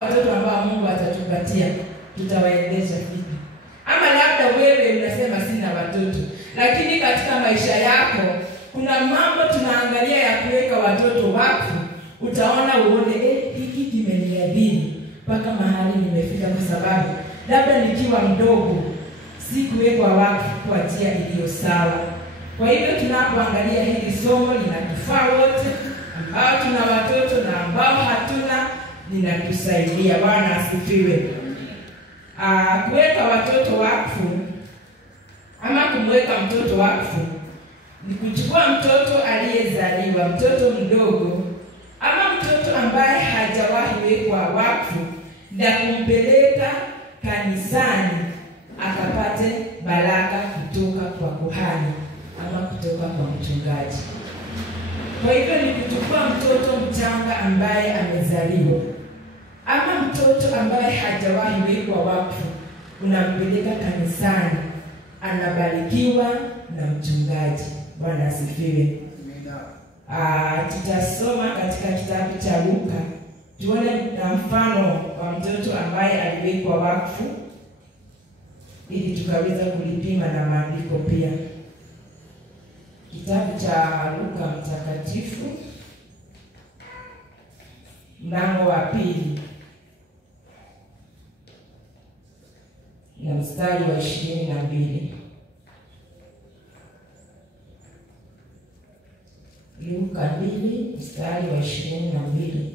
watoto ambao Mungu atatupatia tutawaendesha vipi? Ama labda wewe unasema sina watoto, lakini katika maisha yako kuna mambo tunaangalia ya kuweka watoto wakfu. Utaona uone hiki kimeniadhiri mpaka mahali nimefika, kwa sababu labda nikiwa mdogo sikuwekwa wakfu kwa njia iliyo sawa. Kwa hivyo tunapoangalia hili somo linatufaa wote, ambao tuna watoto na ambao hatuna, linatusaidia. Bwana asifiwe. Kuweka watoto wakfu ama kumweka mtoto wakfu ni kuchukua mtoto aliyezaliwa, mtoto mdogo ama mtoto ambaye hajawahi wekwa wakfu na kumpeleka kanisani akapate baraka kutoka kwa kuhani ama kutoka kwa mchungaji. Kwa hivyo ni kuchukua mtoto mchanga ambaye amezaliwa ama mtoto ambaye hajawahi wekwa wakfu, unampeleka kanisani, anabarikiwa na mchungaji. Bwana asifiwe. Tutasoma katika kitabu cha Luka, tuone na mfano wa mtoto ambaye aliwekwa wakfu ili tukaweza kulipima na maandiko pia. Kitabu cha Luka mtakatifu mlango wa 2 na mstari wa 22. Luka 2 mstari wa 22.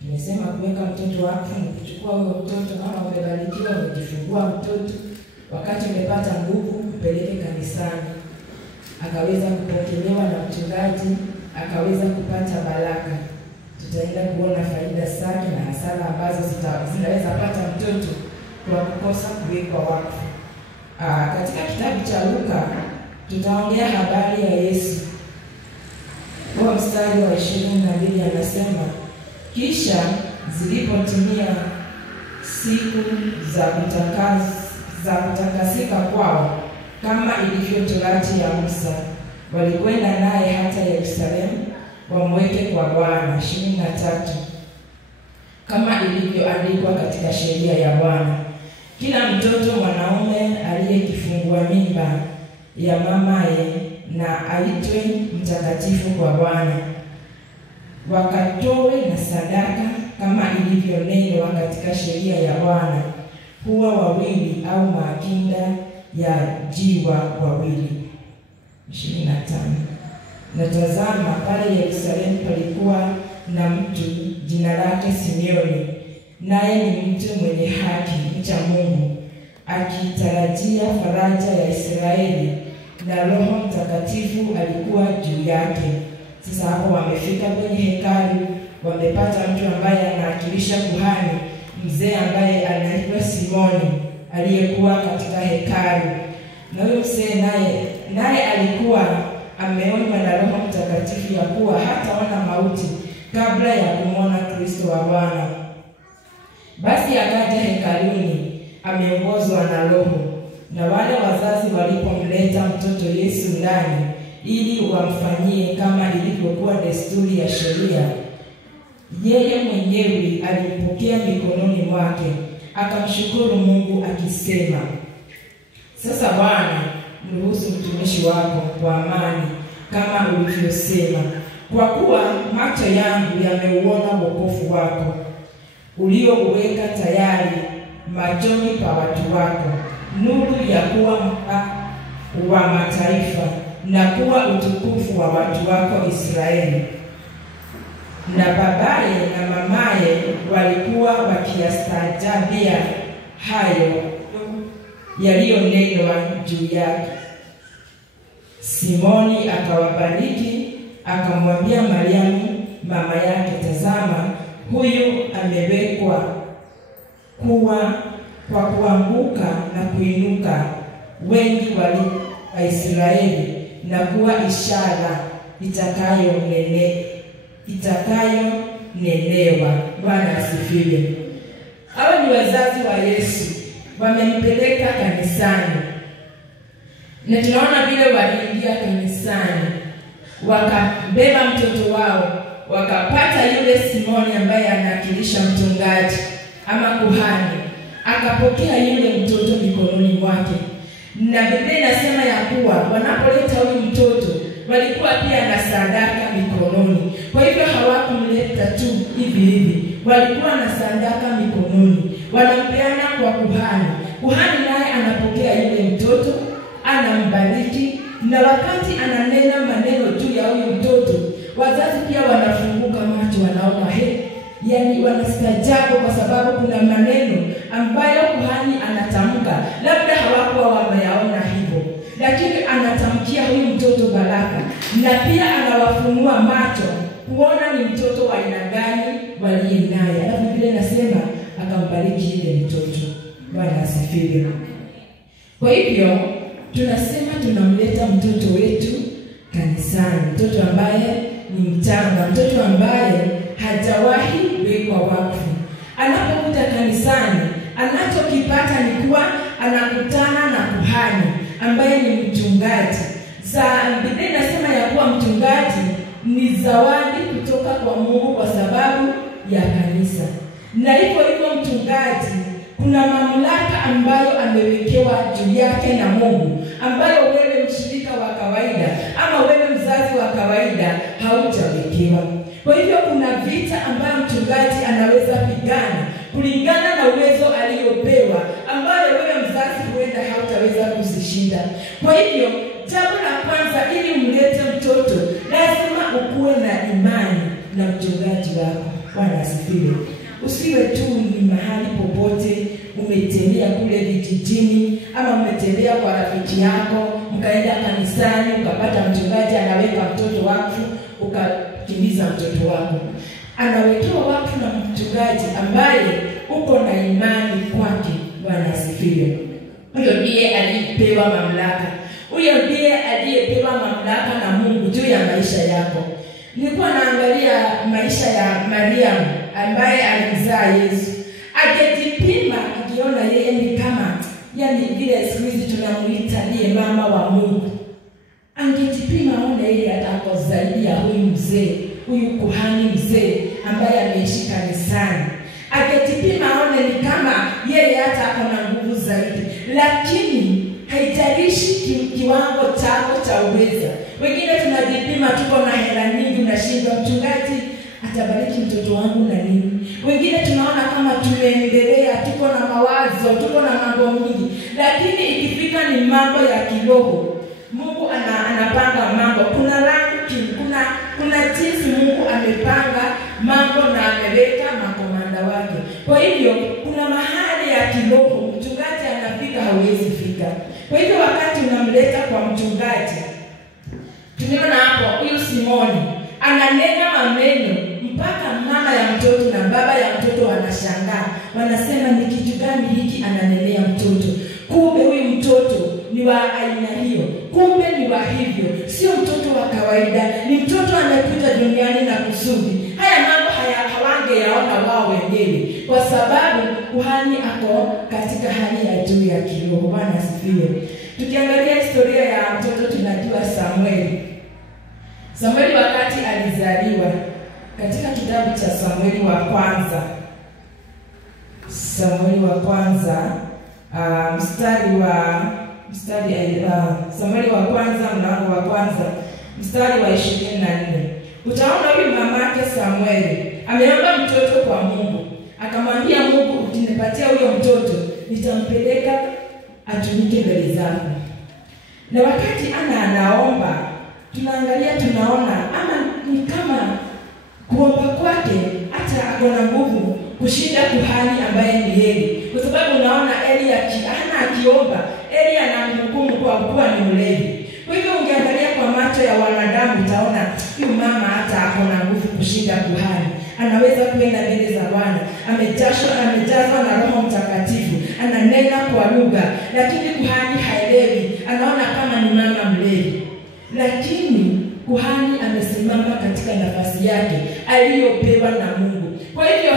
Tumesema kuweka mtoto wakfu ni kuchukua huyo mtoto kama umebarikiwa, umejifungua mtoto, wakati umepata nguvu kupeleke kanisani, akaweza kupokelewa na mchungaji, akaweza kupata baraka. Tutaenda kuona faida zake na hasara ambazo zinaweza pata mtoto kwa kukosa kuwekwa wakfu. Katika kitabu cha Luka tutaongea habari ya Yesu. Kwa mstari wa 22 anasema, kisha zilipotimia siku za kutakasika kwao kama ilivyo torati ya Musa, walikwenda naye hata Yerusalemu wamweke kwa Bwana. 23. Kama ilivyoandikwa katika sheria ya Bwana, kila mtoto mwanaume aliyekifungua mimba ya mamaye na aitwe mtakatifu kwa Bwana. Wakatoe na sadaka kama ilivyonenwa katika sheria ya Bwana, huwa wawili au makinda ya jiwa wawili. 25. Na tazama, pale Yerusalemu palikuwa na mtu jina lake Simeoni, naye ni mtu mwenye haki, mcha Mungu, akitarajia faraja ya Israeli, na Roho Mtakatifu alikuwa juu yake. Sasa hapo wamefika kwenye hekalu, wamepata mtu ambaye anawakilisha kuhani, mzee ambaye anaitwa Simoni, aliyekuwa katika hekalu. Na huyo mzee naye alikuwa ameonywa na Roho Mtakatifu ya kuwa hataona mauti kabla ya kumwona Kristo wa Bwana. Basi akaja hekaluni ameongozwa na Roho. Na wale wazazi walipomleta mtoto Yesu ndani ili wamfanyie kama ilivyokuwa desturi ya sheria, yeye mwenyewe alimpokea mikononi mwake, akamshukuru Mungu akisema, sasa Bwana, mruhusu mtumishi wako kwa amani kama ulivyosema, kwa kuwa macho yangu yameuona wokovu wako uliouweka tayari machoni pa watu wako, nuru ya kuwa mpaka wa mataifa na kuwa utukufu wa watu wako Israeli. Na babaye na mamaye walikuwa wakiyastaajabia hayo yaliyonenwa juu yake. Simoni akawabariki, akamwambia Mariamu mama yake, tazama, huyu amewekwa kuwa kwa kuanguka na kuinuka wengi wa Israeli, na kuwa ishara itakayonenewa. Bwana asifiwe. Hao ni wazazi wa Yesu, wamempeleka kanisani. Na tunaona vile waliingia kanisani, wakabeba mtoto wao, wakapata yule Simoni ambaye anawakilisha mchungaji. akapokea yule mtoto mikononi mwake. Na Biblia inasema ya kuwa wanapoleta huyu mtoto walikuwa pia na sadaka mikononi. Kwa hivyo hawakumleta tu hivi hivi, walikuwa na sadaka mikononi, wanampeana kwa kuhani. Kuhani naye anapokea yule mtoto, anambariki, na wakati ananena maneno juu ya huyu mtoto, wazazi pia wanafunguka macho, wanaona yani wanastaajabu, kwa sababu kuna maneno ambayo kuhani anatamka, labda hawakuwa wameyaona hivyo, lakini anatamkia huyu mtoto baraka, na pia anawafunua macho kuona ni mtoto wa aina gani waliye naye. Alafu Biblia inasema akambariki yule mtoto. Bwana asifiwe. Kwa hivyo tunasema tunamleta mtoto wetu kanisani, mtoto ambaye ni mchanga, mtoto ambaye hajawahi wekwa wakfu. Anapokuja kanisani, anachokipata ni kuwa anakutana na kuhani ambaye ni mchungaji. Biblia inasema ya kuwa mchungaji ni zawadi kutoka kwa Mungu kwa sababu ya kanisa. Na hivyo mchungaji kuna mamlaka ambayo amewekewa juu yake na Mungu, ambayo wewe mshirika wa kawaida ama wewe mzazi wa kawaida haujawekewa. Kwa hivyo kuna vita ambayo mchungaji anaweza pigana kulingana na uwezo aliyopewa, ambayo wewe mzazi huenda hautaweza kuzishinda. Kwa hivyo jambo la kwanza, ili mlete mtoto, lazima ukuwe na imani na mchungaji wako. Bwana asifiwe. Usiwe tu ni mahali popote umetembea kule vijijini, ama umetembea kwa rafiki yako, mkaenda kanisani, ukapata mchungaji anaweka mtoto wakfu, ukakimbiza mtoto wako. Anawekewa wakfu na mchungaji ambaye uko na imani kwake. Bwana asifiwe. Huyo ndiye aliyepewa mamlaka. Huyo ndiye aliyepewa mamlaka na Mungu juu ya maisha yako. Nilikuwa naangalia maisha ya Mariam ambaye alimzaa Yesu. Angejipima akiona yeye ni kama, yani vile siku hizi tunamuita ndiye mama wa Mungu. Angejipima aone yeye atako zaidi ya huyu mzee, huyu kuhani mzee ambaye ameishi kanisani. Angejipima aone ni kama yeye hata ako na nguvu zaidi. Lakini haijalishi kiwango chako cha uweza. Wengine tunajipima tuko na hela nyingi, unashindwa mchungaji atabariki mtoto wangu na nini. Wengine tunaona kama tumeendelea, tuko na mawazo, tuko na mambo mingi, lakini ikifika ni mambo ya kiroho, Mungu anapanga mambo. Kuna rangi, kuna jinsi Mungu amepanga mambo na ameweka makomanda wake. Kwa hivyo kuna mahali ya kiroho mchungaji anafika hawezi fika. Kwa hivyo wakati unamleta kwa mchungaji, tunaona hapo huyu Simoni ananena maneno mpaka mama ya mtoto na baba ya mtoto wanashangaa. Wanasema ni kitu gani hiki ananelea mtoto? Kumbe huyu mtoto ni wa aina hiyo. Kumbe ni wa hivyo. Sio mtoto wa kawaida. Ni mtoto amekuja duniani na kusudi. Haya mambo hawangeyaona wao wenyewe, kwa sababu kuhani ako katika hali ya juu ya kiroho. Bwana asifiwe. Tukiangalia historia ya mtoto tunajua Samueli. Samueli wakati alizaliwa, katika kitabu cha Samueli wa kwanza, Samueli wa kwanza Samueli wa kwanza mlango wa kwanza mstari wa 24, utaona huyu mamake Samueli ameomba mtoto kwa Mungu. Akamwambia Mungu, ukinipatia huyo mtoto nitampeleka atumike mbele zako. Na wakati anaomba, tunaona ama ni kama kuomba kwake hata akona nguvu kushinda kuhani ambaye ni Eli. Kwa sababu unaona Eli akiomba, Eli anamhukumu kwa kuwa ni mlevi. Kwa hivyo ungeangalia kwa macho ya wanadamu utaona huyu mama hata akona nguvu kushinda kuhani. Anaweza kwenda mbele za Bwana, amejazwa na Roho Mtakatifu, ananena kwa lugha, lakini kuhani haelewi, anaona kama ni mama mlevi. Lakini kuhani amesimama katika nafasi yake aliyopewa na Mungu. Kwa hivyo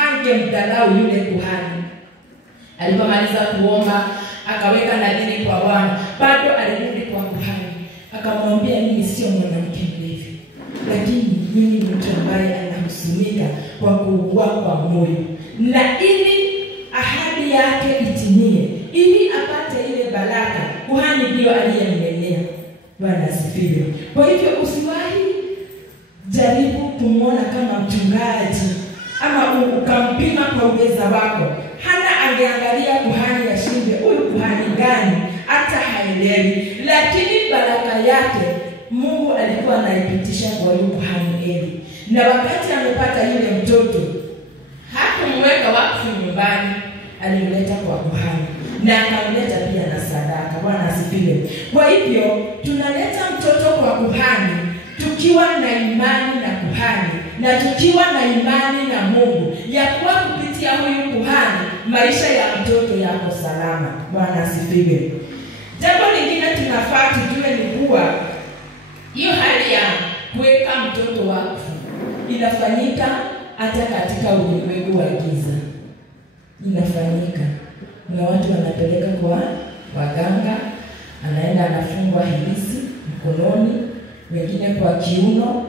hangemdharau yule kuhani. Alipomaliza kuomba, akaweka nadhiri kwa Bwana, bado alirudi kwa kuhani. Akamwambia, mimi sio mwanamke mlevi, lakini mimi ni mtu ambaye anahuzunika kwa kuugua kwa moyo. Na ili ahadi ahadi yake itimie, ili apate ile baraka. Kuhani ndio aliyemnenea. Bwana asifiwe. Kwa hivyo usiwahi jaribu kumwona kama mchungaji ama ukampima kwa uweza wako. Hana angeangalia kuhani ashinde, huyu kuhani gani, hata haelewi. Lakini baraka yake Mungu alikuwa anaipitisha kwa huyu kuhani Eli. Na wakati amepata yule mtoto, hakumweka wakfu nyumbani, alimleta kwa kuhani na akamleta pia na sadaka. Bwana asifiwe. Kwa hivyo tunaleta mtoto kwa kuhani tukiwa na imani na kuhani, na tukiwa na imani na Mungu ya kuwa kupitia huyu kuhani maisha ya mtoto yako salama. Bwana asifiwe. Jambo lingine tunafaa tujue ni kuwa hiyo hali ya kuweka mtoto wakfu inafanyika hata katika ulimwengu wa giza. Inafanyika. Kuna watu wanapeleka kwa waganga, anaenda anafungwa hilisi mkononi, wengine kwa kiuno.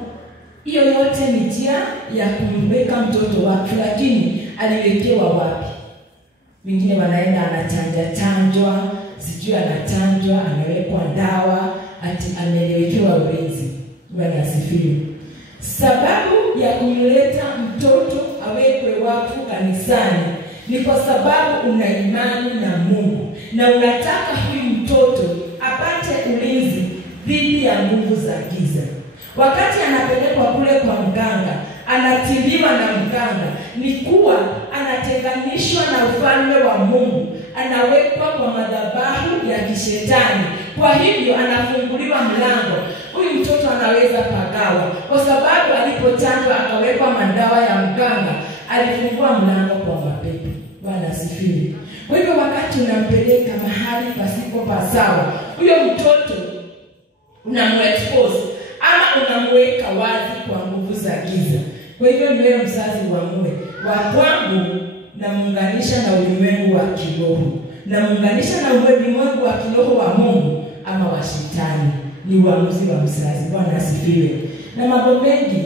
Hiyo yote ni njia ya kumweka mtoto wakfu, lakini aliwekewa wapi? Wengine wanaenda anachanjwa, sijui anachanjwa, anawekwa dawa, ati amewekewa ulinzi. Bwana asifiwe. Sababu ya kumleta mtoto awekwe wakfu kanisani ni kwa sababu una imani na Mungu na unataka huyu mtoto apate ulinzi dhidi ya nguvu za giza. Wakati anapelekwa kule kwa mganga, anatiliwa na mganga, ni kuwa anatenganishwa na ufalme wa Mungu, anawekwa kwa madhabahu ya kishetani. Kwa hivyo anafunguliwa mlango. Huyu mtoto anaweza pagawa kwa sababu alipochanjwa akawekwa madawa ya mganga, alifungua mlango kwa mapepo. Bwana asifiwe. Kwa hivyo wakati unampeleka mahali pasipo pasawa, huyo mtoto unamexpose ama unamweka wazi kwa nguvu za giza. Kwa hivyo ni wewe mzazi uamue, wa kwangu na muunganisha na ulimwengu wa kiroho, na muunganisha na ulimwengu wa kiroho wa Mungu ama wa shetani. Ni uamuzi wa mzazi. Bwana asifiwe. Na mambo mengi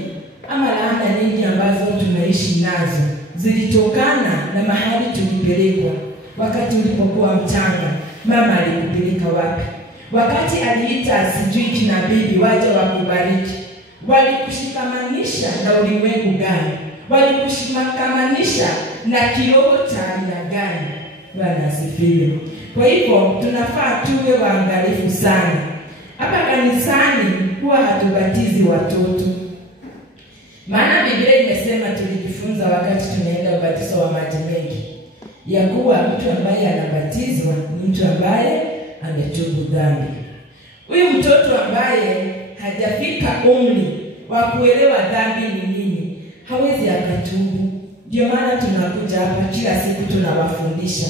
ama laana nyingi ambazo tunaishi nazo zilitokana na mahali tulipelekwa. Wakati ulipokuwa mchanga, mama alikupeleka wapi? Wakati aliita sijui kina bibi waje wakubariki, walikushikamanisha na ulimwengu gani? Walikushikamanisha na kiroho cha aina gani? Bwana asifiwe. Kwa hivyo tunafaa tuwe waangalifu sana. Hapa kanisani huwa hatubatizi watoto. Maana Biblia imesema, tulijifunza wakati tunaenda ubatizo wa maji mengi, ya kuwa mtu ambaye anabatizwa ni mtu ambaye ametubu dhambi. Huyu mtoto ambaye hajafika umri wa kuelewa dhambi ni nini, hawezi akatubu. Ndio maana tunakuja hapa kila siku tunawafundisha,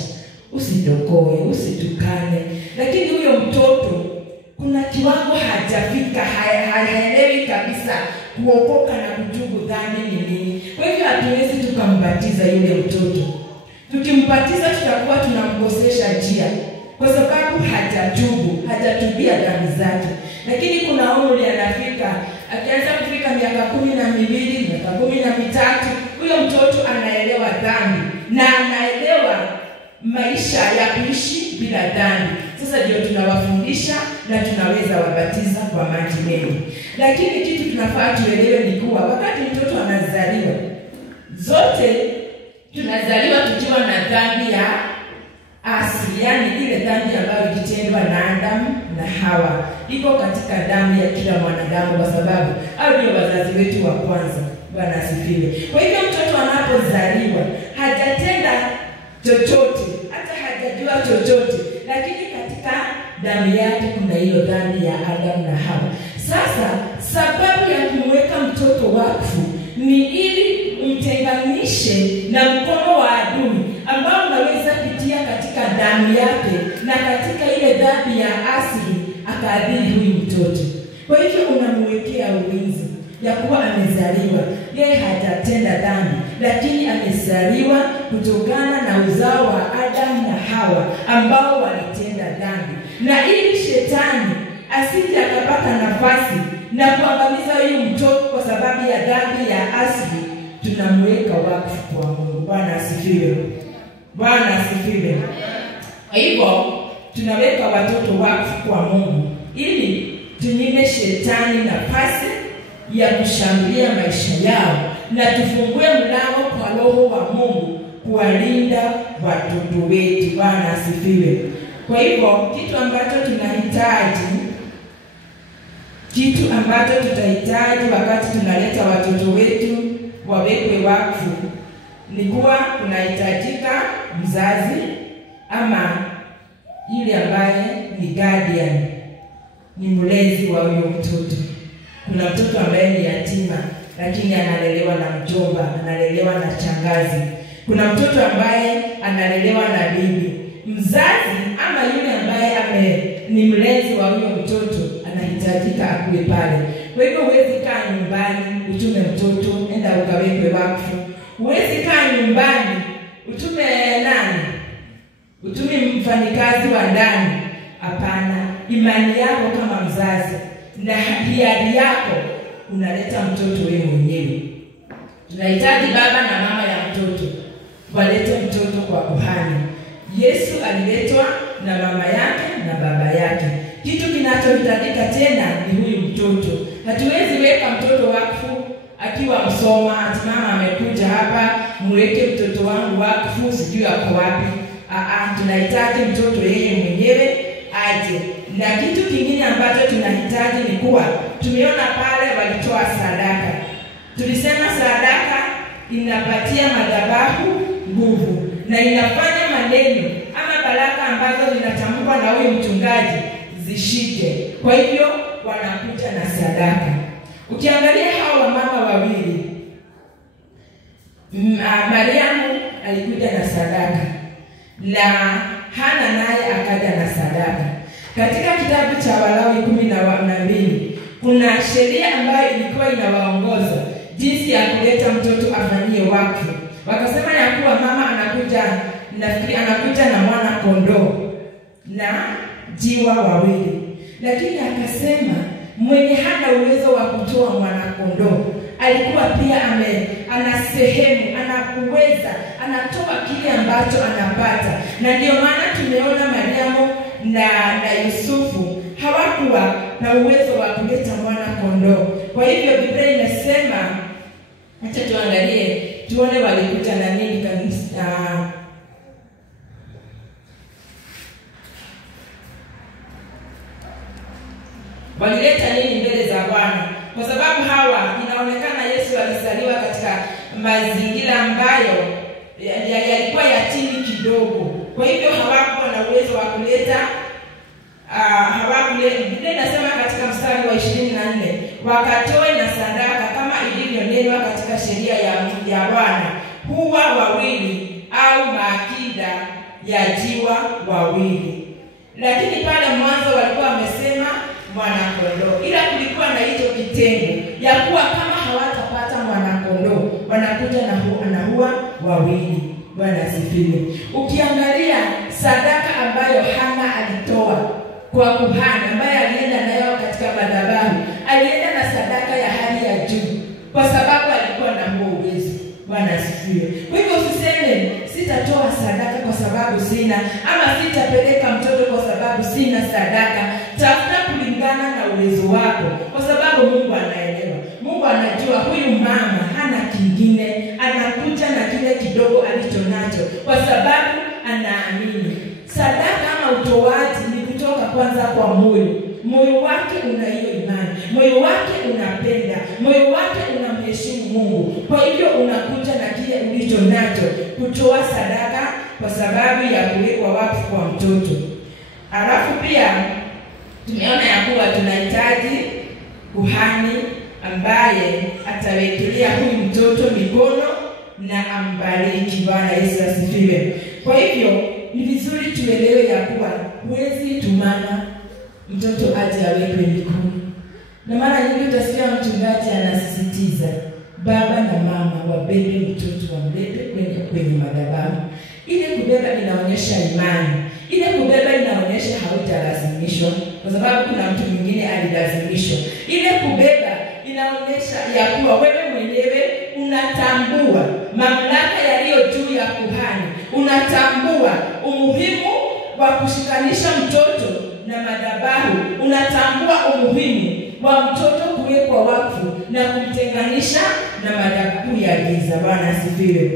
usidokoe, usitukane. Lakini huyo mtoto kuna kiwango hajafika, haelewi kabisa kuokoka na kutubu dhambi ni nini. Kwa hivyo hatuwezi tukambatiza yule mtoto. Tukimbatiza tutakuwa tunamkosesha njia, kwa sababu hajatubia dhambi zake. Lakini kuna umri anafika, akianza kufika miaka 12, miaka 13, huyo mtoto anaelewa dhambi na anaelewa maisha ya kuishi bila dhambi. Sasa ndio tunawafundisha na tunaweza wabatiza kwa maji mengi. Lakini kitu tunafaa tuelewe ni kuwa wakati mtoto anazaliwa, zote tunazaliwa tukiwa na dhambi ya asili, yani ile dhambi ambayo ilitendwa na Adamu na Hawa. Iko katika damu ya kila mwanadamu, kwa sababu hao ndio wazazi wetu wa kwanza. Bwana asifiwe. Kwa hivyo mtoto anapozaliwa hajatenda chochote, hata hajajua chochote, lakini katika damu yake kuna hiyo dhambi ya Adamu na Hawa. Sasa sababu ya kumweka mtoto wakfu ni ili umtenganishe na mkono wa adui ambao unaweza pitia katika damu yake na katika ile dhambi ya asili akaadhiri huyu mtoto. Kwa hivyo unamwekea ulinzi ya kuwa amezaliwa, yeye hajatenda dhambi, lakini amezaliwa kutokana na uzao wa Adamu na Hawa ambao walitenda dhambi. Na ili shetani asije akapata nafasi na kuangamiza huyu mtoto kwa sababu ya dhambi ya asili, tunamweka wakfu kwa Mungu. Bwana asifiwe. Bwana asifiwe. Kwa hivyo tunaweka watoto wakfu kwa Mungu ili tunyime shetani nafasi ya kushambulia maisha yao, na tufungue mlango kwa Roho wa Mungu kuwalinda watoto wetu. Bwana asifiwe. Kwa hivyo kitu ambacho tutahitaji wakati tunaleta watoto wetu wawekwe wakfu ni kuwa kunahitajika mzazi ama yule ambaye ni guardian, ni mlezi wa huyo mtoto. Kuna mtoto ambaye ni yatima lakini analelewa na mjomba, analelewa na shangazi. Kuna mtoto ambaye analelewa na bibi. Mzazi ama yule ambaye ni mlezi wa huyo mtoto anahitajika akuwe pale. Kwa hivyo huwezi kaa nyumbani utume mtoto enda ukawekwe wakfu. Huwezi kaa nyumbani utume utume mfanyikazi wa ndani. Hapana, imani yako kama mzazi na hiari yako unaleta mtoto wewe mwenyewe. Tunahitaji baba na mama ya mtoto walete mtoto kwa kuhani. Yesu aliletwa na mama yake na baba yake. Kitu kinachohitajika tena ni huyu mtoto. Hatuwezi weka mtoto wakfu akiwa msoma, ati mama amekuja hapa muweke mtoto wangu wakfu sijui ako wapi. Tunahitaji mtoto yeye mwenyewe aje. Na kitu kingine ambacho tunahitaji ni kuwa tumeona pale walitoa sadaka. Tulisema sadaka inapatia madhabahu nguvu na inafanya maneno ama baraka ambazo zinatamkwa na huyu mchungaji zishike. Kwa hivyo wanakuja na sadaka. Ukiangalia hao wamama wawili, Mariamu alikuja na sadaka na Hana naye akaja na sadaka. Katika kitabu cha Walawi 12 kuna sheria ambayo ilikuwa inawaongoza jinsi ya kuleta mtoto afanyie wakfu. Wakasema ya kuwa mama anakuja na mwana kondoo na jiwa wawili. Lakini akasema mwenye hana uwezo wa kutoa mwana kondoo alikuwa pia ana sehemu, anakuweza, anatoa kile ambacho anapata. Na ndio maana tumeona Mariamu na Yusufu hawakuwa na uwezo wa kuleta mwana kondoo. Kwa hivyo Biblia inasema, acha tuangalie tuone walikuja na nini kanisa. Walileta nini mbele za Bwana? Kwa sababu hawa inaonekana Yesu alizaliwa katika mazingira ambayo yalikuwa ya chini kidogo. Kwa hivyo hawakuwa na uwezo wa kuleta Biblia inasema katika mstari wa 24, wakatoe na sadaka kama ilivyonenwa katika sheria ya Bwana, huwa wawili au maakida ya jiwa wawili. Lakini pale mwanzo walikuwa wamesema mwana kondoo, ila kulikuwa na hicho kitengo ya kuwa kama hawatapata mwana kondoo wanakuja na huwa wawili. Bwana asifiwe. Ukiangalia sadaka ambayo Hana alitoa kwa kuhani ambaye alienda nayo katika madhabahu, alienda na sadaka ya hali ya juu kwa sababu alikuwa na huo uwezo. Bwana asifiwe. Kwa hivyo usiseme sitatoa sadaka kwa sababu sina, ama sitapeleka mtoto kwa sababu sina sadaka. Tafuta kulingana na uwezo wako, kwa sababu Mungu anaelewa. Mungu anajua huyu mama hana kingine, anakuja na kile kidogo alichonacho kwa sababu anaamini. Sadaka ama utoaji ni kutoka kwanza kwa moyo. Moyo wake una hiyo imani, moyo wake unapenda, moyo wake unamheshimu Mungu. Kwa hivyo unakuja na kile ulicho nacho kutoa sadaka kwa sababu ya kuwekwa wakfu kwa mtoto. Alafu pia tumeona ya kuwa tunahitaji kuhani ambaye atawekelea huyu mtoto mikono na ambariki. Bwana Yesu asifiwe. Kwa hivyo ni vizuri tuelewe ya kuwa huwezi tumana mtoto aje awekwe mikono. Na mara nyingi utasikia mchungaji anasisitiza baba na mama wabebe mtoto, wambebe kwenye madhabahu. Ile kubeba inaonyesha imani. Ile kubeba inaonyesha hautalazimishwa, kwa sababu kuna mtu mwingine alilazimishwa. Ile kubeba inaonyesha ya kuwa wewe mwenyewe unatambua mamlaka yaliyo juu ya kuhani. Unatambua kushikanisha mtoto na madhabahu unatambua umuhimu wa mtoto kuwekwa wakfu na kumtenganisha na madhabahu ya giza. Bwana asifiwe.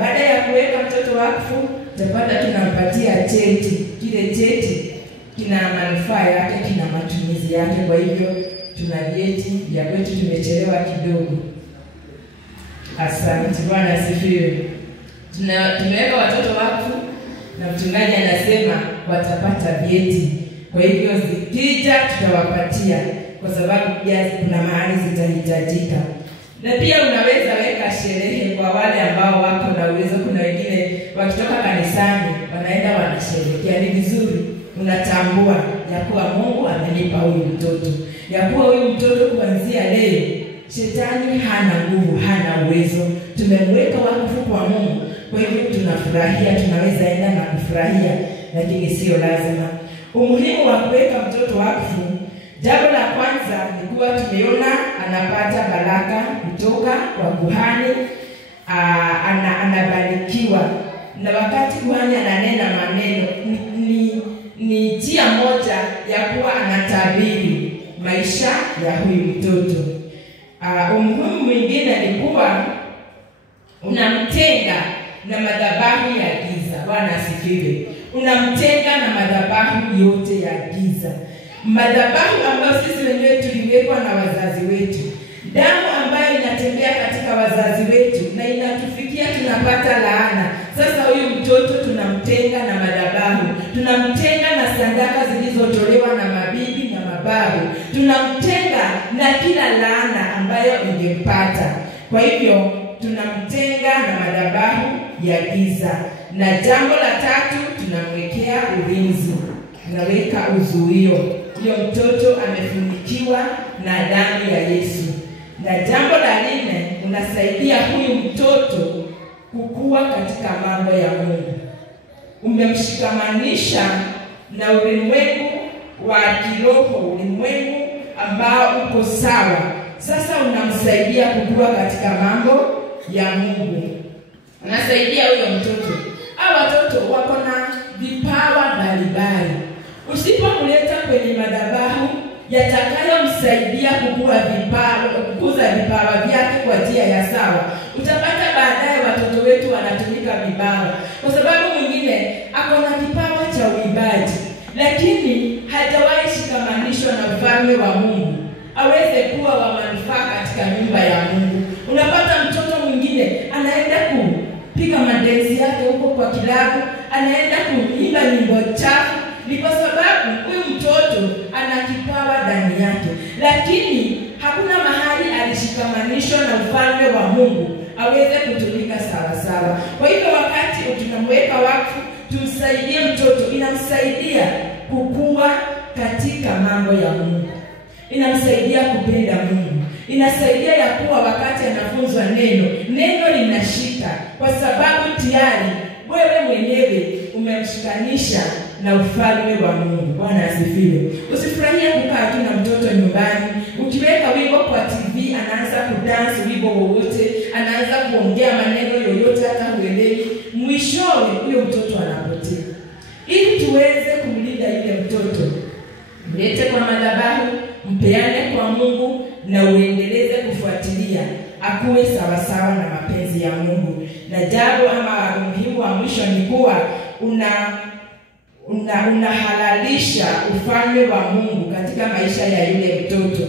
Baada ya kuweka mtoto wakfu, tutapata tunampatia cheti. Kile cheti kina manufaa yake, kina matumizi yake. Kwa hivyo tuna vyeti vya kwetu, tumechelewa kidogo. Asante. Bwana asifiwe. Tumeweka watoto wakfu na mchungaji anasema watapata vyeti. Kwa hivyo zikija tutawapatia, kwa sababu pia kuna mahali zitahitajika. Na pia unaweza weka sherehe kwa wale ambao wako na uwezo. Kuna wengine wakitoka kanisani wanaenda wanasherehekea. Ni vizuri unatambua ya kuwa Mungu amenipa huyu mtoto, ya kuwa huyu mtoto kuanzia leo shetani hana nguvu, hana uwezo. Tumemweka wakfu kwa Mungu. Kwa hivyo tunafurahia, tunaweza enda na kufurahia, lakini sio lazima. Umuhimu wa kuweka mtoto wakfu, jambo la kwanza ni kuwa tumeona anapata baraka kutoka kwa kuhani, anabarikiwa. Na wakati kuhani ananena maneno ni njia moja ya kuwa anatabiri maisha ya huyu mtoto. Umuhimu mwingine ni kuwa unamtenga na madhabahu ya giza. Bwana asifiwe. Unamtenga na madhabahu yote ya giza. Madhabahu ambayo sisi wenyewe tuliwekwa na wazazi wetu. Damu ambayo inatembea katika wazazi wetu na inatufikia tunapata laana. Sasa huyu mtoto tunamtenga na madhabahu. Tunamtenga na sadaka zilizotolewa na mabibi na mababu. Tunamtenga na kila laana ambayo ingempata. Kwa hivyo tunamtenga na madhabahu ya giza. Na jambo la tatu, tunamwekea ulinzi. Tunaweka uzuio. Huyo mtoto amefunikiwa na damu ya Yesu. Na jambo la nne, unasaidia huyu mtoto kukua katika mambo ya Mungu. Umemshikamanisha na ulimwengu wa kiroho, ulimwengu ambao uko sawa. Sasa unamsaidia kukua katika mambo ya Mungu. Unasaidia huyo mtoto. Hao watoto wako na vipawa mbalimbali. Usipomleta kwenye madhabahu yatakayomsaidia kukuza vipawa vyake kwa njia ya sawa, utapata baadaye watoto wetu wanatumika vibaya. Kwa sababu mwingine ako na kipawa cha uimbaji, lakini hajawahi shikamanishwa na ufalme wa Mungu aweze kuwa wa manufaa katika nyumba ya Mungu. Unapata mtoto mwingine anaenda kupiga madensi yake huko kwa kilabu, anaenda kuimba nyimbo chafu. Ni kwa sababu huyu mtoto ana kipawa ndani yake, lakini hakuna mahali alishikamanishwa na ufalme wa Mungu aweze kutumika sawa sawa. Kwa hivyo wakati tunamweka wakfu, tumsaidie mtoto. Inamsaidia kukua katika mambo ya Mungu. Inamsaidia kupenda Mungu. Inasaidia ya kuwa wakati anafunzwa neno linashika, kwa sababu tayari wewe mwenyewe umemshikanisha na ufalme wa Mungu. Bwana asifiwe. Usifurahie kukaa tu na mtoto nyumbani. Ukiweka wimbo kwa TV anaanza kudansi wimbo wowote, anaanza kuongea maneno yoyote hata huelewi. Mwishowe huyo mtoto anapotea. Ili tuweze kumlinda yule mtoto, mlete kwa madhabahu, mpeane kwa Mungu na uendeleze kufuatilia akuwe sawa sawa na mapenzi ya Mungu. Na jambo ama muhimu wa mwisho ni kuwa unahalalisha ufalme wa Mungu katika maisha ya yule mtoto.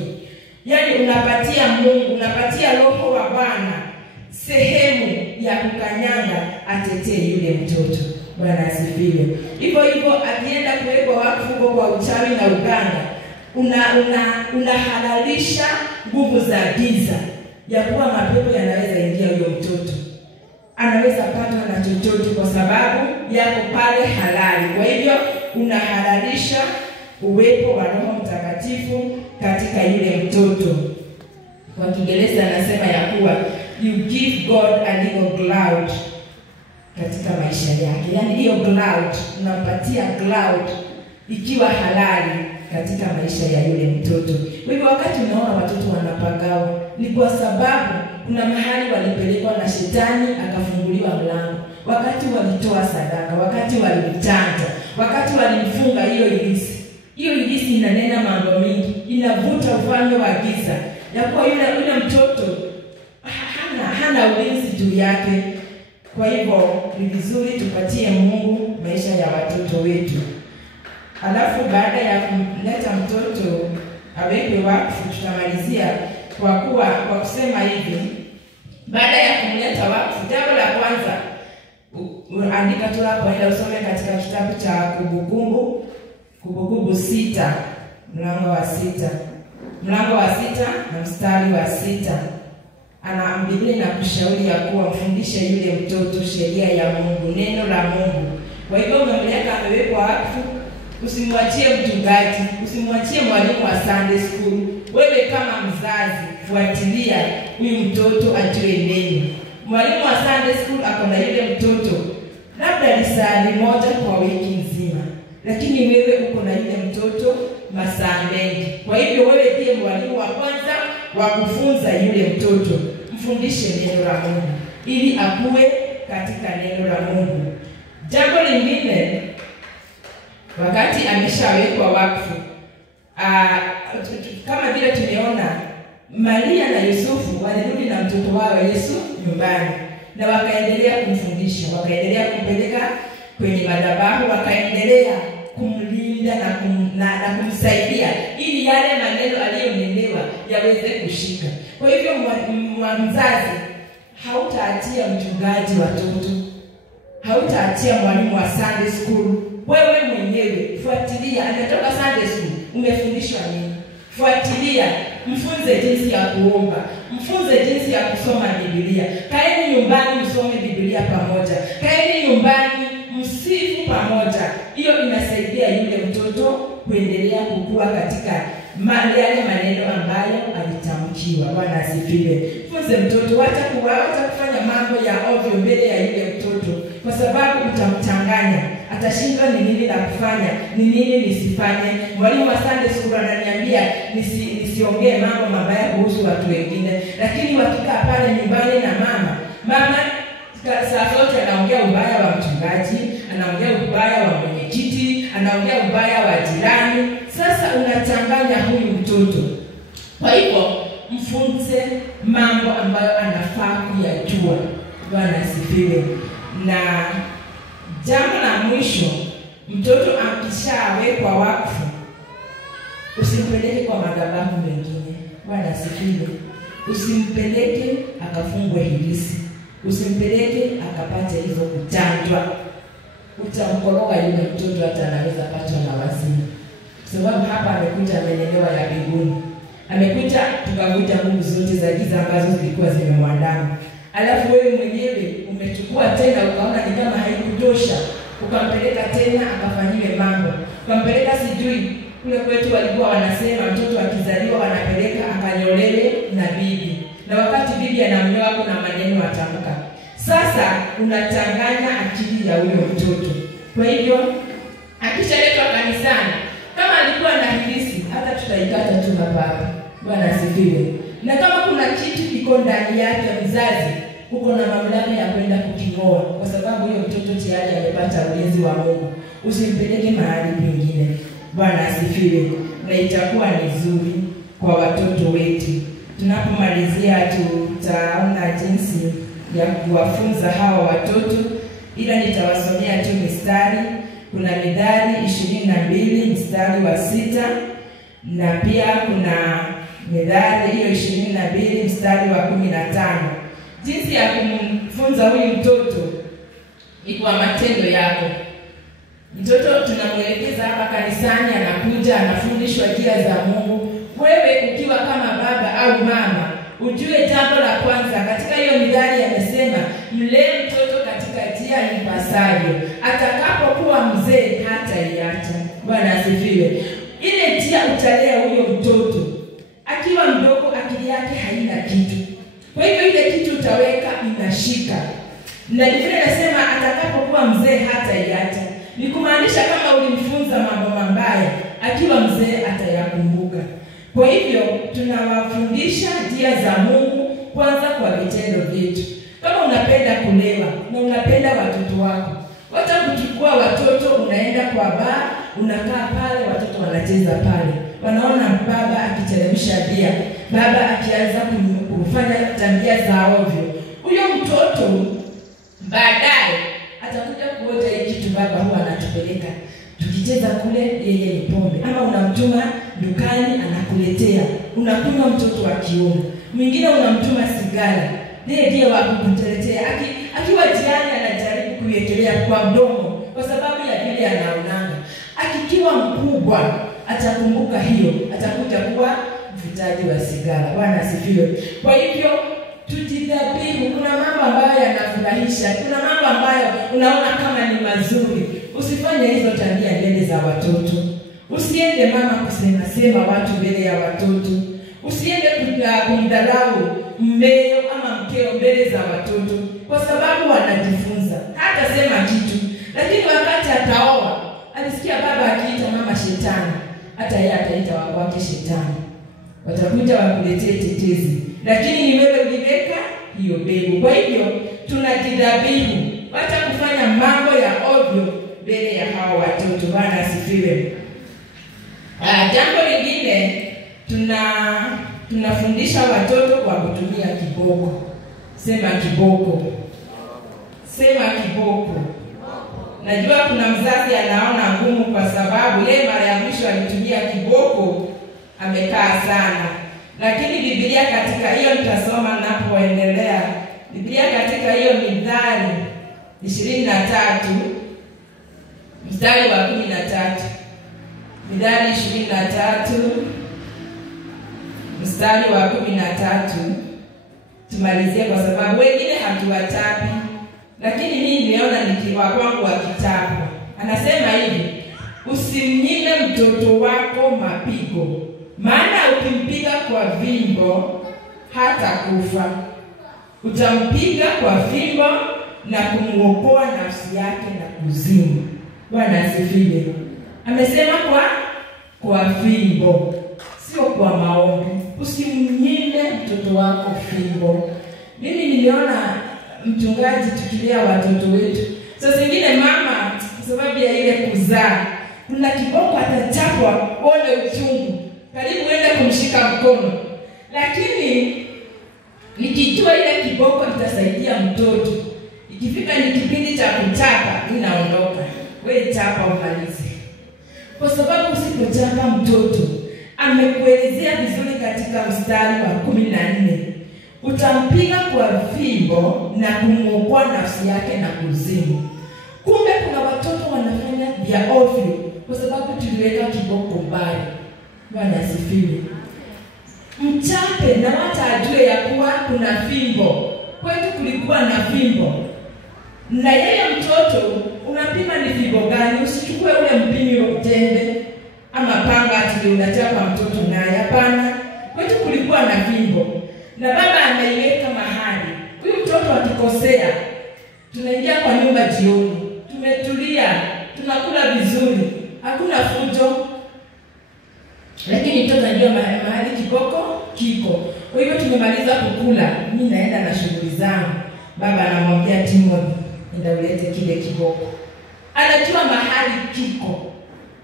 Yaani unapatia Mungu, unapatia Roho wa Bwana sehemu ya kukanyanga atetee yule mtoto. Bwana asifiwe. Hivyo akienda kuwekwa wakfu kwa uchawi na uganga, unahalalisha nguvu za giza ya kuwa mapepo yanaweza ingia huyo mtoto. Anaweza patwa na chochote kwa sababu yako pale halali. Kwa hivyo unahalalisha uwepo wa Roho Mtakatifu katika yule mtoto. Kwa Kiingereza anasema ya kuwa you give God a little cloud katika maisha yake. Yaani hiyo cloud, unampatia cloud ikiwa halali katika maisha ya yule mtoto. Kwa hivyo wakati unaona watoto wanapagawa, ni kwa sababu kuna mahali walipelekwa na shetani akafunguliwa mlango. wakati walitoa sadaka, wakati walimchanja, wakati walimfunga hiyo ilisi. Hiyo ilisi inanena mambo mingi, inavuta ufalme wa giza. Ya kuwa yule mtoto hana ulinzi juu yake. Kwa hivyo ni vizuri tupatie Mungu maisha ya watoto wetu. Alafu baada ya kumleta mtoto awekwe wakfu, tutamalizia kwa kusema hivi. Baada ya kumleta wakfu, jambo la kwanza, andika tu hapo, enda usome katika kitabu cha Kumbukumbu 6 mlango wa 6 na mstari wa 6. Anaambilia na kushauri ya kuwa mfundishe yule mtoto sheria ya Mungu, neno la Mungu. Kwa hivyo umemleta amewekwa wakfu, usimwachie mchungaji, usimwachie mwalimu wa Sunday school. Wewe kama mzazi, fuatilia huyu mtoto ajue neno. Mwalimu wa Sunday school akona yule mtoto labda lisali moja kwa wiki nzima, lakini wewe uko na yule mtoto masaa mengi. Kwa hivyo wewe ndiye mwalimu wa kwanza wa kufunza yule mtoto. Mfundishe neno la Mungu ili akue katika neno la Mungu. Jambo lingine, wakati ameshawekwa wakfu, kama vile tumeona Maria na Yusufu walirudi na mtoto wao Yesu nyumbani, na wakaendelea kumfundisha, wakaendelea kumpeleka kwenye madhabahu, wakaendelea kumlinda na kumsaidia ili yale maneno aliyonenewa yaweze kushika. Kwa hivyo mzazi, hautaatia mchungaji watoto, hautaatia mwalimu wa Sunday school. Wewe mwenyewe fuatilia, ametoka Sunday school, umefundishwa nini? Fuatilia, mfunze jinsi ya kuomba, mfunze jinsi ya kusoma Biblia. Kaeni nyumbani msome Biblia pamoja, kaeni nyumbani msifu pamoja. Hiyo inasaidia yule mtoto kuendelea kukua katika yale maneno ambayo alitamkiwa. Bwana asifiwe. Funze mtoto, wacha kufanya mambo ya ovyo mbele ya yule mtoto, kwa sababu utamchanganya. Atashindwa ni nini la kufanya, ni nini nisifanye. Mwalimu wa Sunday school ananiambia nisiongee mambo mabaya kuhusu watu wengine, lakini wakikaa pale nyumbani na mama saa zote anaongea ubaya wa mchungaji, anaongea ubaya wa mwenyekiti, anaongea ubaya wa jirani. Sasa unachanganya huyu mtoto. Kwa hivyo mfunze mambo ambayo anafaa kuyajua. Bwana asifiwe. Na jambo la mwisho, mtoto akishawekwa wakfu, usimpeleke kwa madhabahu mengine. Bwana asifiwe. Usimpeleke akafungwe hilisi, usimpeleke akapate hivyo kuchanjwa. Utamkoroga yule mtoto, hata anaweza patwa na wazimu. Sababu hapa amekuja amenelewa ya mbinguni, amekuja tukavuta nguvu zote za giza ambazo zilikuwa zimemwandama. Alafu wewe mwenyewe umechukua tena, ukaona ni kama haikutosha, ukampeleka tena akafanyiwe mambo. Ukampeleka sijui kule kwetu walikuwa wanasema mtoto akizaliwa wanapeleka akanyolewe na bibi, na wakati bibi anamnyoa kuna maneno atamka. Sasa unachanganya akili ya huyo mtoto. Kwa hivyo akishaletwa kanisani, kama alikuwa na hilisi, hata tutaikata tu hapa. Bwana asifiwe. Na kama kuna kitu kiko ndani yake, mzazi uko na mamlaka ya kwenda kuking'oa, kwa sababu huyo mtoto tayari amepata ulinzi wa Mungu. Usimpeleke mahali pengine. Bwana asifiwe. Na itakuwa ni nzuri kwa watoto wetu. Tunapomalizia tutaona jinsi ya kuwafunza hawa watoto, ila nitawasomea tu mistari. Kuna Mithali 22 mstari wa 6, na pia kuna Mithali hiyo 22 mstari wa 15. Jinsi ya kumfunza huyu mtoto ni kwa matendo yako. Mtoto tunamwelekeza hapa kanisani, anakuja anafundishwa njia za Mungu. Wewe ukiwa kama baba au mama, ujue jambo la kwanza katika hiyo Mithali amesema mlee mtoto katika njia ipasavyo, atakapokuwa mzee hataiacha. Bwana asifiwe. Ile njia utalea huyo mtoto akiwa mdogo, akili yake haina kitu. Kwa hivyo ile kitu utaweka inashika. Na vile nasema atakapokuwa mzee hataiacha, ni kumaanisha kama ulimfunza mambo mabaya, akiwa mzee atayakumbuka. Kwa hivyo tunawafundisha njia za Mungu kwanza kwa vitendo vyetu. Kama unapenda kulewa na unapenda watoto wako. Wacha kuchukua watoto unaenda kwa baa, unakaa pale, watoto wanacheza pale. Wanaona baba akiteremsha bia, baba akianza kufanya tabia za ovyo. Huyo mtoto baadaye atakuja kuota hiki kitu baba huwa anatupeleka. Tukicheza kule yeye ni pombe. Ama unamtuma dukani anakuletea. Unakunywa mtoto wa kiume. Mwingine unamtuma sigara. Ndiye wa kukuletea. Akiwa jirani anajaribu kuiekelea kwa mdomo kwa sababu ya vile anaonanga. Akikiwa mkubwa atakumbuka hiyo, atakuja kuwa mvutaji wa sigara. Bwana asifiwe. Kwa hivyo tujidhabihu. Kuna mambo ambayo yanafurahisha, kuna mambo ambayo unaona kama ni mazuri. Usifanye hizo tabia mbele za watoto. Usiende mama kusema watu mbele ya watoto. Usiende kumdharau mmeo ama mkeo mbele za watoto, kwa sababu wanajifunza. Hata sema kitu, lakini wakati ataoa, alisikia baba akiita mama shetani, hata yeye ataita wake shetani. Watakuja wakuletee tetezi, lakini ni wewe uliweka hiyo mbegu. Kwa hivyo tunajidhabihu, wacha kufanya mambo ya ovyo mbele ya hao watoto. Bwana asifiwe. Jambo lingine tunafundisha watoto kwa kutumia kiboko. Sema kiboko. Sema kiboko. Najua kuna mzazi anaona ngumu kwa sababu yeye mara ya mwisho alitumia kiboko amekaa sana. Lakini Biblia katika hiyo nitasoma ninapoendelea. Biblia katika hiyo Mithali 23 mstari wa 13. Mithali 23 mstari wa 13. Tumalizie kwa sababu wengine hatuwatapi, lakini mimi nimeona nikiwa kwangu wa kitabu. Anasema hivi: usimnyime mtoto wako mapigo, maana ukimpiga kwa fimbo hata kufa. Utampiga kwa fimbo na kumuokoa nafsi yake na kuzimu. Bwana asifiwe. Amesema kwa fimbo, sio kwa maombi. Usimnyime mtoto wako fimbo. Mimi niliona mchungaji tukilea watoto wetu, sasa zingine mama kwa sababu ya ile kuzaa, kuna kiboko atachapwa uone uchungu, karibu uende kumshika mkono. Lakini nikijua ile kiboko itasaidia mtoto, ikifika ni kipindi cha kuchapa, inaondoka. Wewe chapa umalize. Kwa sababu usipochapa mtoto, amekuelezea vizuri katika mstari wa 14. Utampiga kwa fimbo na kumuokoa nafsi yake na kuzimu. Kumbe kuna watoto wanafanya vya ovyo kwa sababu tuliweka kiboko mbali. Bwana asifiwe. Mchape na hata ajue ya kuwa kuna fimbo. Kwetu kulikuwa na fimbo. Na yeye mtoto unapima ni fimbo gani? Usichukue ule mpini wa jembe ama panga ati unachapa mtoto naye. Hapana. Kwetu kulikuwa na fimbo. Na baba ameiweka mahali. Huyu mtoto akikosea, tunaingia kwa nyumba jioni, tumetulia, tunakula vizuri, hakuna fujo. Lakini mtoto anajua mahali kiboko kiko. Kwa hivyo tumemaliza kukula, mimi naenda na shughuli zangu. Baba anamwambia Timothy, nenda ulete kile kiboko. Anajua mahali kiko.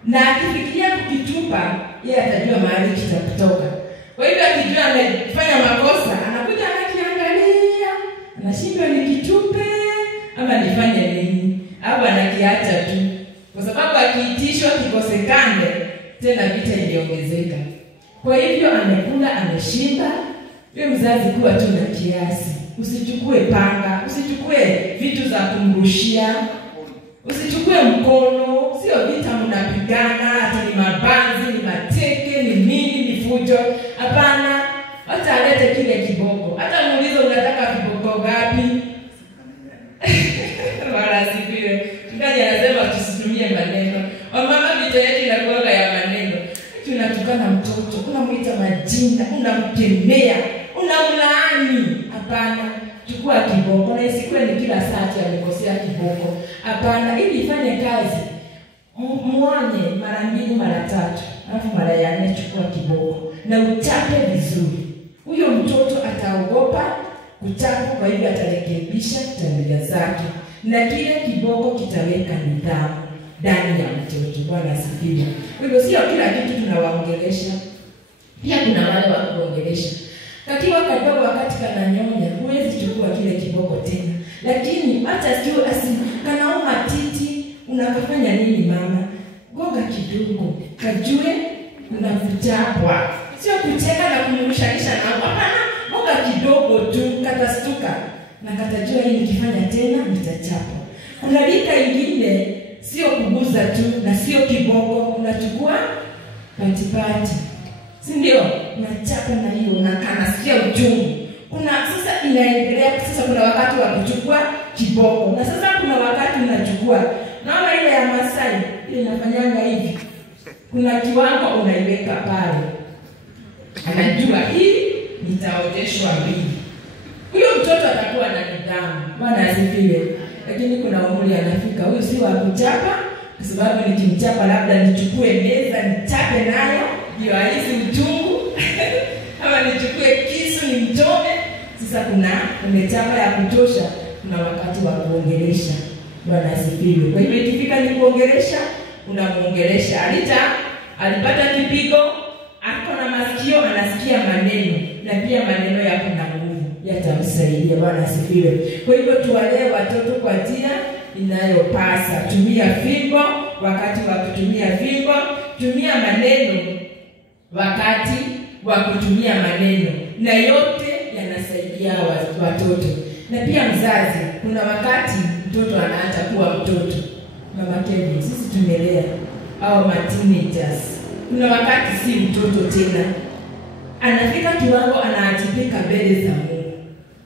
Na akifikiria kukitupa, yeye atajua mahali kitatoka. Kwa hivyo akijua amefanya makosa, anakuja anakiangalia, anashindwa nikitupe ama nifanye nini, au anakiacha tu. Kwa sababu akiitishwa kikosekane, tena vita iliongezeka. Kwa hivyo amekula, ameshinda. Wewe mzazi kuwa tu na kiasi. Usichukue panga, usichukue vitu za kumrushia, usichukue mkono. Sio vita mnapigana, ati ni mabanzi, ni mateke, ni nini, ni fujo. Hapana, hata alete kile kiboko. Hata muulize unataka kiboko gapi? Wala sipiwe. Mkaji anasema tusitumie maneno. Wamama vita yetu inakuwa ya maneno. Tunatukana mtoto, unamuita majina, unamkemea, unamlaani. Hapana, chukua kiboko. Na isikuwe ni kila saa amekosea kiboko. Hapana, ili ifanye kazi, muone mara 2 mara 3, alafu mara ya 4 chukua kiboko na uchape vizuri. Huyo mtoto ataogopa kuchapa, kwa hivyo atarekebisha tabia zake. na kile kiboko kitaweka nidhamu ndani ya mtoto. Bwana asifiwe. Kwa hivyo sio kila kitu tunawaongelesha, pia kuna wale wa kuongelesha. Kakiwa kadogo wakati kananyonya, huwezi chukua kile kiboko tena. Lakini hata tu kanauma titi, unakafanya nini mama? Gonga kidogo, kajue unakuchapwa. Sio kucheka na kumrushanisha na hapana, gonga kidogo tu, katastuka. Na katajua hii nikifanya tena nitachapwa. Kuna lika ingine sio kuguza tu na sio kiboko, unachukua patipati. Si ndio? Unachapa na hiyo na kanasikia uchungu. Kuna sasa inaendelea sasa, kuna wakati wa kuchukua kiboko. Na sasa kuna wakati unachukua. Naona ile ya Masai, ile inafanyanga hivi. Kuna kiwango unaiweka pale. Anajua hii nitaonyeshwa mbili. Huyo mtoto atakuwa na nidhamu. Bwana asifiwe. Lakini kuna umri anafika, huyu si wa kuchapa, kwa sababu nikimchapa labda nichukue meza nichape nayo ndio ahisi uchungu. Ama nichukue kisu nimchome. Sasa kuna umechapa ya kutosha, kuna wakati wa kuongelesha. Bwana asifiwe. Kwa hivyo ikifika ni kuongelesha, unamuongelesha. Alipata kipigo, ako na masikio, anasikia maneno, na pia maneno yako na nguvu yatamsaidia. Bwana asifiwe. Kwa hivyo tuwalee watoto kwa njia inayopasa. Tumia fimbo wakati wa kutumia fimbo, tumia maneno wakati wa kutumia maneno, na yote yanasaidia watoto. Na pia mzazi, kuna wakati mtoto anaacha kuwa mtoto. Mama Kevin, sisi tumelea au teenagers. Kuna wakati si mtoto tena. Anafika kiwango anaajibika mbele za Mungu.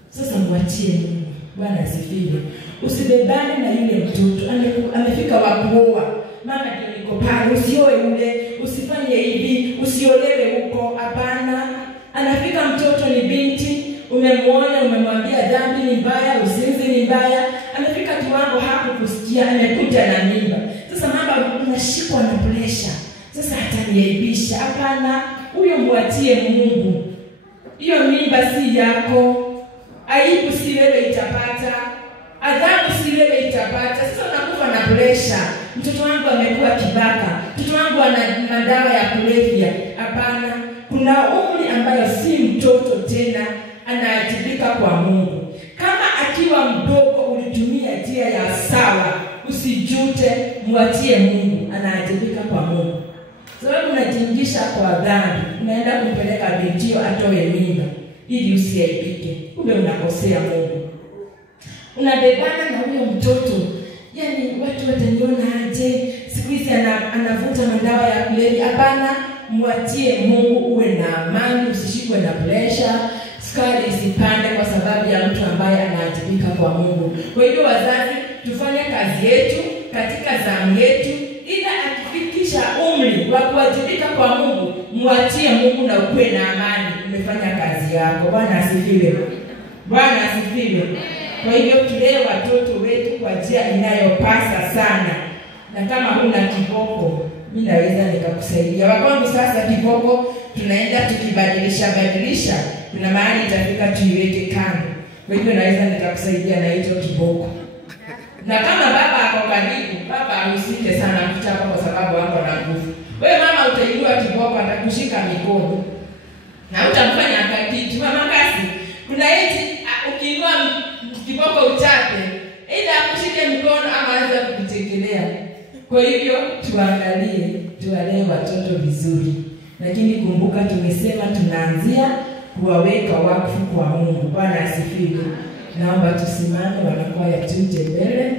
Sasa mwachie Mungu. Bwana asifiwe. Usibebane na yule mtoto. Amefika wa kuoa. Mama ndio niko pale, usioe ule, usifanye hivi, usiolewe huko. Hapana. Anafika mtoto ni binti, umemwona, umemwambia dhambi ni mbaya, uzinzi ni mbaya. Amefika kiwango hapo kusikia, amekuja na mimba. Sasa mama unashikwa na pressure. Sasa ataniaibisha. Hapana, huyo mwachie Mungu. Hiyo mimba si yako. Aibu si wewe itapata. Adhabu si wewe itapata. Sasa unakufa na pressure. Mtoto wangu amekuwa kibaka. Mtoto wangu ana madawa ya kulevya. Hapana, kuna umri ambayo si mtoto tena, anaajibika kwa Mungu. Kama akiwa mdogo ulitumia njia ya sawa, usijute, mwachie Mungu, anaajibika kwa Mungu. Sababu unajiingisha kwa dhambi, unaenda kumpeleka binti atoe mimba ili usiaibike. Kumbe unakosea Mungu. Unabebana na huyo mtoto. Yaani watu wataniona aje? Siku hizi anavuta madawa ya kulevya. Hapana, mwachie Mungu, uwe na amani, usishikwe na pressure. Sukari isipande kwa sababu ya mtu ambaye anaajibika kwa Mungu. Kwa hivyo wazazi, tufanye kazi yetu katika zamu yetu, ila akifikisha umri wa kuwajibika kwa Mungu, mwachie Mungu na ukuwe na amani. Umefanya kazi yako. Bwana asifiwe. Bwana asifiwe. Kwa hivyo tulee watoto wetu kwa njia inayopasa sana. Na kama huna kiboko, mimi naweza nikakusaidia. Wakongu sasa kiboko tunaenda tukibadilisha. Kuna mahali itafika tuiweke kando. Kwa hivyo naweza nikakusaidia na hicho kiboko. Na kama baba ako karibu, baba ahusike sana kuchapa kwa sababu wako na nguvu. Wewe mama utainua kiboko, atakushika mikono. Na utamfanya akakitu. Mama kasi, kuna eti ukiinua kiboko uchape, ila akushike mikono ama anaweza kukutekelea. Kwa hivyo tuangalie, tuwalee watoto vizuri. Lakini kumbuka tumesema tunaanzia kuwaweka wakfu kwa Mungu. Bwana asifiwe. Naomba tusimame, wanakwaya tuje mbele.